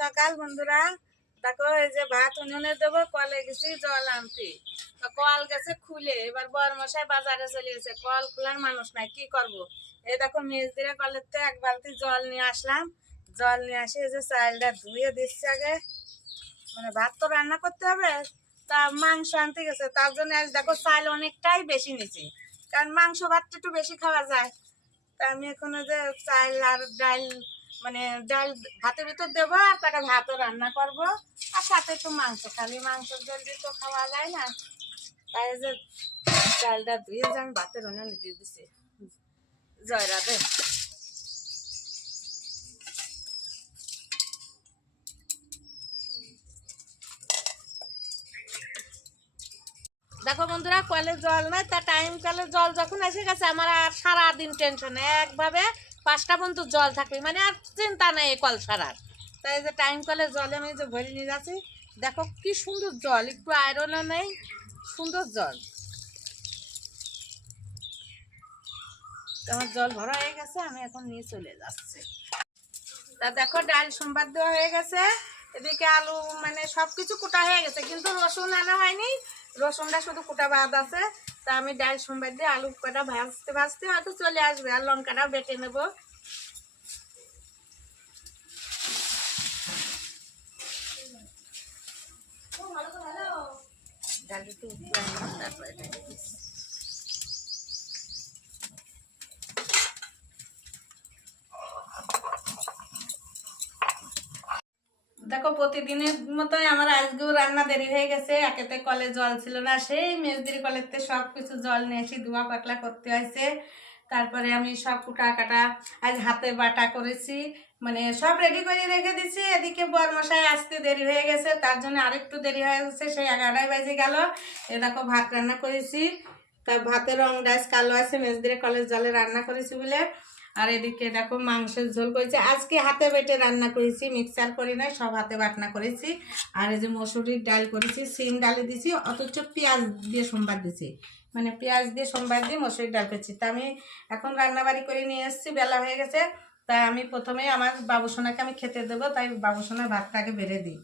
সকাল বন্ধুরা, দেখো এই যে ভাত উনুনে দেবো, কলে গেছি জল আনতে। তো কল গেছে খুলে, এবার বরমশাই বাজারে চলে গেছে, কল খোলার মানুষ নাই, কি করব। এই দেখো মেজদিরে কলের তো এক বালতি জল নিয়ে আসলাম। জল নিয়ে আসি, এই যে চালটা ধুয়ে দিচ্ছি আগে, মানে ভাত তো রান্না করতে হবে। তা মাংস আনতে গেছে, তার জন্য আজ দেখো চাল অনেকটাই বেশি নিয়েছি, কারণ মাংস ভাতটা একটু বেশি খাওয়া যায়। তা আমি এখন ওই যে চাল আর ডাল, মানে ডাল ভাতের ভিতর দেবো, আর তাকে ভাতও রান্না করব, আর সাথে একটু মাংস, খালি মাংসের জল দিয়ে তো খাওয়া যায় না। তাই যে চালটা ধুয়ে যে আমি ভাতের উনুনে দিয়ে দিচ্ছি। জয় রাধে। দেখো বন্ধুরা, কলে জল নাই, তা টাইম কলে জল যখন এসে গেছে আমার আর সারাদিন টেনশন, একভাবে 5টা পর্যন্ত জল থাকবে, মানে আর চিন্তা নেই কল সারার। তাই যে টাইম কলে জলে আমি যে ভরে নিয়ে যাচ্ছি, দেখো কি সুন্দর জল, একটু আয়রনও নেই, সুন্দর জল। আমার জল ভরা হয়ে গেছে, আমি এখন নিয়ে চলে যাচ্ছি। তা দেখো ডাল সোমবার দেওয়া হয়ে গেছে, এদিকে আলু, মানে সবকিছু কুটা হয়ে গেছে, কিন্তু রসুন আনা হয়নি, রসুনটা শুধু কুটা বাদ আছে। তা আমি ডাল সোমবার দিয়ে আলু কটা ভাজতে ভাজতে হয়তো চলে আসবে, আর লঙ্কাটাও বেটে নেব। দেখো প্রতিদিনের মতোই আমার আজকেও রান্না দেরি হয়ে গেছে, একেতে কলে জল ছিল না, সেই মেজদির কলেতে সব কিছু জল নিয়ে এসে ধোয়া পাতলা করতে হয়েছে। তারপরে আমি সব কুটা কাটা আজ হাতে বাটা করেছি, মানে সব রেডি করে রেখে দিচ্ছি। এদিকে বরমশাই আসতে দেরি হয়ে গেছে, তার জন্য আরেকটু দেরি হয়ে গেছে, সেই 11টাই বেজে গেল। এ দেখো ভাত রান্না করেছি, তা ভাতের রং ডাইস কালো আছে, মেজদির কলের জলে রান্না করেছি বলে। আর এদিকে দেখো মাংসের ঝোল করেছি, আজকে হাতে বেটে রান্না করেছি, মিক্সার করি নাই, সব হাতে বাটনা করেছি। আর এই যে মসুরির ডাল করেছি, সিম ডালে দিছি, অথচ পেঁয়াজ দিয়ে সোমবার দিছি, মানে পেঁয়াজ দিয়ে সোমবার দিয়ে মসুরির ডাল করেছি। তা আমি এখন রান্নাবাড়ি করে নিয়ে এসেছি, বেলা হয়ে গেছে। তাই আমি প্রথমেই আমার বাবুসোনাকে আমি খেতে দেবো, তাই বাবুসোনার ভাতটাকে বেড়ে দিই।